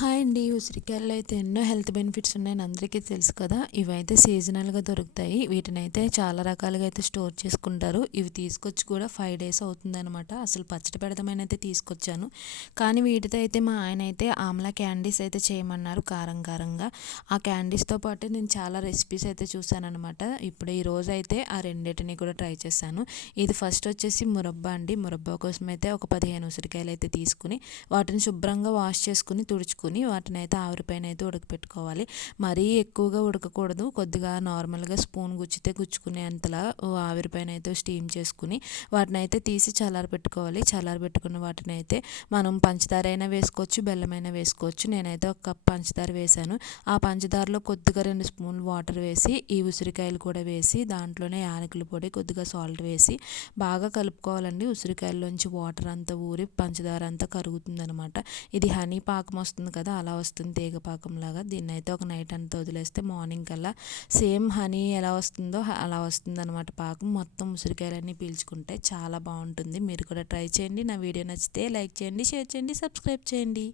Hi అండి. ఉసిరికాయల్లో అయితే ఎన్నో హెల్త్ బెనిఫిట్స్ ఉన్నాయని అందరికీ తెలుసు కదా! ఇవైతే సీజనల్‌గా దొరుకుతాయి. వీటినైతే చాలా రకాలుగా అయితే స్టోర్ చేసుకుంటారు. ఇవి తీసుకొచ్చి కూడా 5 డేస్ అవుతుందనమాట. అసలు పచ్చడి పెడదామని అయితే తీసుకొచ్చాను. కానీ వీటితో అయితే మా ఆయన అయితే ఆమ్లా క్యాండీస్ అయితే చేయమన్నారు కారం కారంగా. ఆ క్యాండీస్‌తో పాటు నేను చాలా రెసిపీస్ అయితే చూశాననమాట. ఇప్పుడు ఈరోజు అయితే ఆ రెండిటిని కూడా ట్రై చేశాను. ఇది ఫస్ట్ వచ్చేసి మురబ్బా అండి. మురబ్బా కోసం అయితే ఒక 15 ఉసిరికాయలు అయితే తీసుకుని వాటిని శుభ్రంగా వాష్ చేసుకుని తుడుచుకుని వాటిని అయితే ఆవిరిపైన అయితే ఉడకపెట్టుకోవాలి. మరీ ఎక్కువగా ఉడకకూడదు. కొద్దిగా నార్మల్గా స్పూన్ గుచ్చితే గుచ్చుకునేంతలా ఆవిరిపైన అయితే స్టీమ్ చేసుకుని వాటిని అయితే తీసి చల్లారబెట్టుకోవాలి. చల్లారబెట్టుకున్న వాటిని అయితే మనం పంచదార అయినా వేసుకోవచ్చు, బెల్లమైనా వేసుకోవచ్చు. నేనైతే ఒక కప్ పంచదార వేశాను. ఆ పంచదారలో కొద్దిగా 2 స్పూన్లు వాటర్ వేసి ఈ ఉసిరికాయలు కూడా వేసి దాంట్లోనే యాలకుల పొడి, కొద్దిగా సాల్ట్ వేసి బాగా కలుపుకోవాలండి. ఉసిరికాయల్లోంచి వాటర్ అంతా ఊరి పంచదార అంతా కరుగుతుందనమాట. ఇది హనీ పాకం వస్తుంది కదా, అలా వస్తుంది తీగ పాకంలాగా. దీన్ని అయితే ఒక నైట్ అంతా వదిలేస్తే మార్నింగ్ కల్లా సేమ్ హనీ ఎలా వస్తుందో అలా వస్తుందన్నమాట పాకం. మొత్తం ఉసిరికాయలన్నీ పీల్చుకుంటే చాలా బాగుంటుంది. మీరు కూడా ట్రై చేయండి. నా వీడియో నచ్చితే లైక్ చేయండి, షేర్ చేయండి, సబ్స్క్రైబ్ చేయండి.